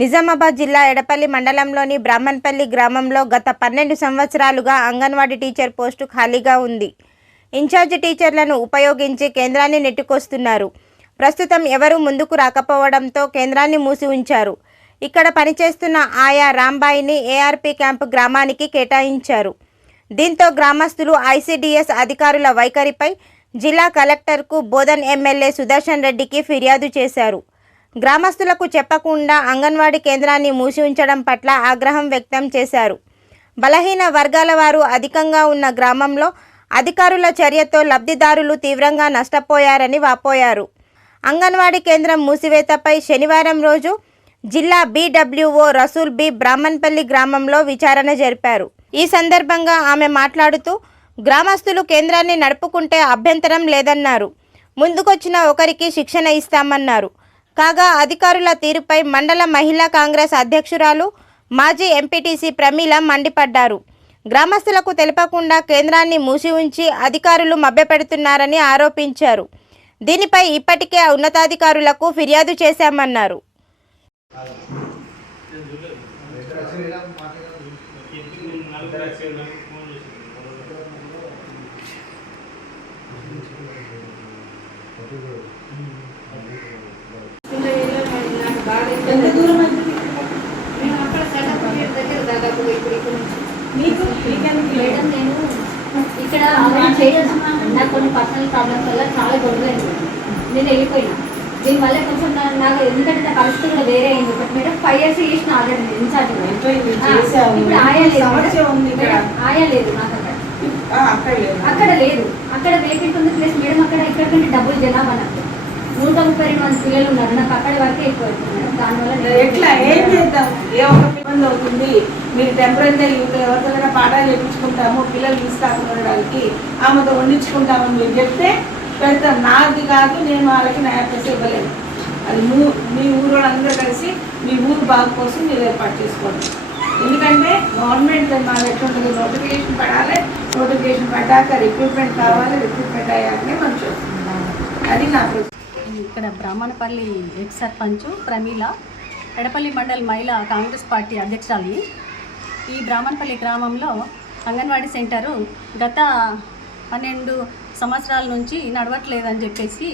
నిజామాబాద్ జిల్లా ఎడపల్లి మండలంలోని బ్రాహ్మణపల్లి గ్రామంలో గత పన్నెండు సంవత్సరాలుగా అంగన్వాడీ టీచర్ పోస్టు ఖాళీగా ఉంది. ఇన్ఛార్జ్ టీచర్లను ఉపయోగించి కేంద్రాన్ని నెట్టుకొస్తున్నారు. ప్రస్తుతం ఎవరూ ముందుకు రాకపోవడంతో కేంద్రాన్ని మూసి ఉంచారు. ఇక్కడ పనిచేస్తున్న ఆయా రాంబాయిని ఏఆర్పీ క్యాంపు గ్రామానికి కేటాయించారు. దీంతో గ్రామస్తులు ఐసీడీఎస్ అధికారుల వైఖరిపై జిల్లా కలెక్టర్కు బోధన్ ఎమ్మెల్యే సుదర్శన్ రెడ్డికి ఫిర్యాదు చేశారు. గ్రామస్తులకు చెప్పకుండా అంగన్వాడీ కేంద్రాన్ని మూసి ఉంచడం పట్ల ఆగ్రహం వ్యక్తం చేశారు. బలహీన వర్గాల వారు అధికంగా ఉన్న గ్రామంలో అధికారుల చర్యతో లబ్ధిదారులు తీవ్రంగా నష్టపోయారని వాపోయారు. అంగన్వాడీ కేంద్రం మూసివేతపై శనివారం రోజు జిల్లా బీడబ్ల్యూఓ రసూల్ బి. బ్రాహ్మణపల్లి గ్రామంలో విచారణ జరిపారు. ఈ సందర్భంగా ఆమె మాట్లాడుతూ గ్రామస్తులు కేంద్రాన్ని నడుపుకుంటే అభ్యంతరం లేదన్నారు. ముందుకొచ్చిన ఒకరికి శిక్షణ ఇస్తామన్నారు. కాగా అధికారుల తీరుపై మండల మహిళా కాంగ్రెస్ అధ్యక్షురాలు మాజీ ఎంపీటీసీ ప్రమీల మండిపడ్డారు. గ్రామస్తులకు తెలపకుండా కేంద్రాన్ని మూసి ఉంచి అధికారులు మభ్యపెడుతున్నారని ఆరోపించారు. దీనిపై ఇప్పటికే ఉన్నతాధికారులకు ఫిర్యాదు చేశామన్నారు. ఎంత దూరం మేము అక్కడ సెటప్ గేట్ దగ్గర దాదాపు ఇప్పుడు ఇక్కడ. మీకు మేడం నేను ఇక్కడ నాకు కొన్ని పర్సనల్ ప్రాబ్లమ్స్ వల్ల చాలా గొడవైంది నేను వెళ్ళిపోయినా. దీనివల్ల కొంచెం నా- నాకు ఎందుకంటే నా పరిస్థితి కూడా వేరే అయింది. ఒకటి మేడం ఫైవ్ ఇయర్స్ చేసిన ఆల్రెడీ ఇన్ఛార్జ్. ఇప్పుడు ఆయా లేదు ఆయా నాకు అక్కడ. లేదు. అక్కడ లేదు. అక్కడ వేకెంట్ ఉంది ప్లస్ మేడం అక్కడ ఇక్కడ కంటే డబ్బులు జనాభా నాకు. ముప్పై మంది పిల్లలు ఉన్నారు. నాకు అక్కడ వరకే ఎక్కువ అవుతుంది దానివల్ల ఎట్లా? ఏం చేద్దాం? ఏ ఒక్క ఇబ్బంది అవుతుంది. మీరు టెంపరీగా ఇప్పుడు ఎవరికైనా పాఠాలు చెప్పించుకుంటాము పిల్లలు తీసుకురావడానికి ఆమెతో వండించుకుంటామని మీరు చెప్తే పెడతాం. నాది కాదు నేను వాళ్ళకి నా యాక్సెస్ ఇవ్వలేదు అది మీ ఊరు వాళ్ళందరూ కలిసి మీ ఊరు బాగు కోసం మీరు ఏర్పాటు చేసుకోండి. ఎందుకంటే గవర్నమెంట్ మాకు ఎట్లుంటుంది నోటిఫికేషన్ పడాలి. నోటిఫికేషన్ పడ్డాక రిక్రూట్మెంట్ కావాలి. రిక్రూట్మెంట్ అయ్యాకనే మనం చూస్తున్నాం అది నా ప్రశ్న ఇక్కడ బ్రాహ్మణపల్లి ఎక్స్ సర్పంచ్ ప్రమీల ఎడపల్లి మండల్ మహిళా కాంగ్రెస్ పార్టీ అధ్యక్షురాలి. ఈ బ్రాహ్మణపల్లి గ్రామంలో అంగన్వాడీ సెంటరు గత పన్నెండు సంవత్సరాల నుంచి నడవట్లేదని చెప్పేసి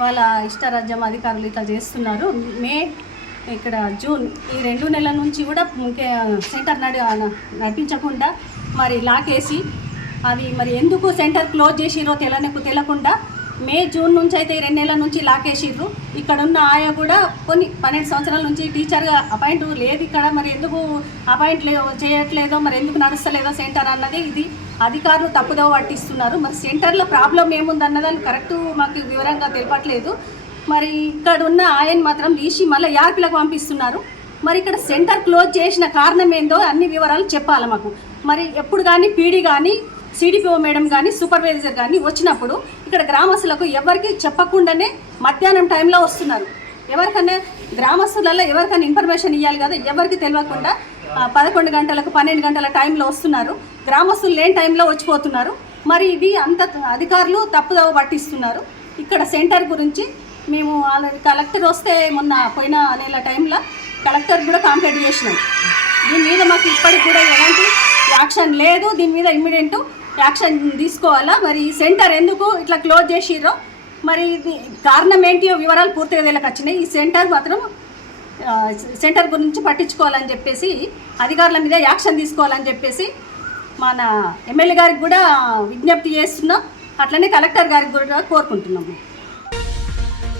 వాళ్ళ ఇష్టరాజ్యం అధికారులు ఇట్లా చేస్తున్నారు. మే ఇక్కడ జూన్ ఈ రెండు నెలల నుంచి కూడా ఇంకే సెంటర్ నడి నడిపించకుండా మరి లాకేసి అది మరి ఎందుకు సెంటర్ క్లోజ్ చేసిరో తెలనకు తెలకుండా మే జూన్ నుంచి అయితే ఈ రెండు నెలల నుంచి లాకేసిర్రు ఇక్కడ ఉన్న ఆయా కూడా కొన్ని పన్నెండు సంవత్సరాల నుంచి టీచర్గా అపాయింట్ లేదు ఇక్కడ. మరి ఎందుకు అపాయింట్ చేయట్లేదో మరి ఎందుకు నడుస్తలేదో సెంటర్ అన్నది ఇది అధికారులు తప్పుదో పట్టిస్తున్నారు. మరి సెంటర్లో ప్రాబ్లం ఏముందన్నదాన్ని కరెక్ట్ మాకు వివరంగా తెలపట్లేదు. మరి ఇక్కడ ఉన్న ఆయన మాత్రం తీసి మళ్ళీ యార్పిలకు పంపిస్తున్నారు. మరి ఇక్కడ సెంటర్ క్లోజ్ చేసిన కారణం ఏందో అన్ని వివరాలు చెప్పాలి మాకు. మరి ఎప్పుడు కానీ పీడీ కానీ సిడిపిఓ మేడం కానీ సూపర్వైజర్ కానీ వచ్చినప్పుడు ఇక్కడ గ్రామస్తులకు ఎవరికి చెప్పకుండానే మధ్యాహ్నం టైంలో వస్తున్నారు. ఎవరికన్నా గ్రామస్తులలో ఎవరికైనా ఇన్ఫర్మేషన్ ఇవ్వాలి కదా ఎవరికి తెలియకుండా పదకొండు గంటలకు పన్నెండు గంటల టైంలో వస్తున్నారు. గ్రామస్తులు లేని టైంలో వచ్చిపోతున్నారు. మరి ఇది అంత అధికారులు తప్పుదవ పట్టిస్తున్నారు. ఇక్కడ సెంటర్ గురించి మేము ఆల్రెడీ కలెక్టర్ వస్తే మొన్న పోయిన నెల టైంలో కలెక్టర్ కూడా కంప్లైంట్ చేసినాం దీని మీద మాకు ఇప్పటికి కూడా ఎలాంటి యాక్షన్ లేదు. దీని మీద ఇమ్మీడియట్ యాక్షన్ తీసుకోవాలా? మరి సెంటర్ ఎందుకు ఇట్లా క్లోజ్ చేసిర్రో? మరి ఇది కారణం ఏంటియో వివరాలు పూర్తిగా వీళ్ళకి వచ్చినాయి. ఈ సెంటర్ మాత్రం సెంటర్ గురించి పట్టించుకోవాలని చెప్పేసి అధికారుల మీద యాక్షన్ తీసుకోవాలని చెప్పేసి మన ఎమ్మెల్యే గారికి కూడా విజ్ఞప్తి చేస్తున్నాం. అట్లనే కలెక్టర్ గారికి కూడా కోరుకుంటున్నాము.